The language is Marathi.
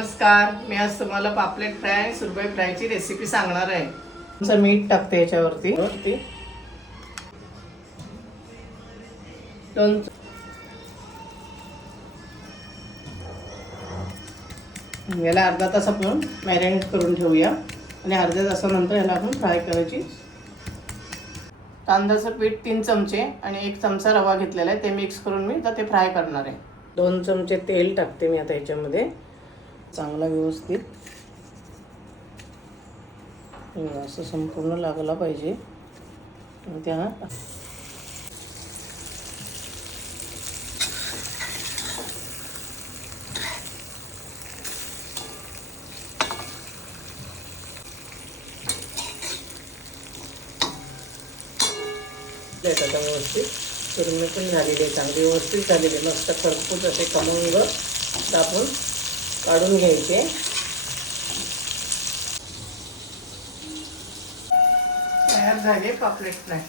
नमस्कार, मी आज तुम्हाला पापलेट फ्राय सुरमई फ्रायची रेसिपी सांगणार आहे. तुमचं मीठ टाकते याच्यावरती याला अर्धा तास आपण मॅरिनेट करून ठेवूया आणि अर्ध्या तासानंतर याला आपण फ्राय करायची. तांदळाचं पीठ 3 चमचे आणि 1 चमचा रवा घेतलेला आहे, ते मिक्स करून मी आता ते फ्राय करणार आहे. 2 चमचे तेल टाकते मी आता याच्यामध्ये. चांगला व्यवस्थित असं संपूर्ण लागला पाहिजे. त्या आता व्यवस्थित सुरमई पण झालेली आहे, चांगली व्यवस्थित झालेली आहे. मस्त खरपूस असे खमंग आपण काढून घ्यायचे. तयार झाले पापलेट फ्राय.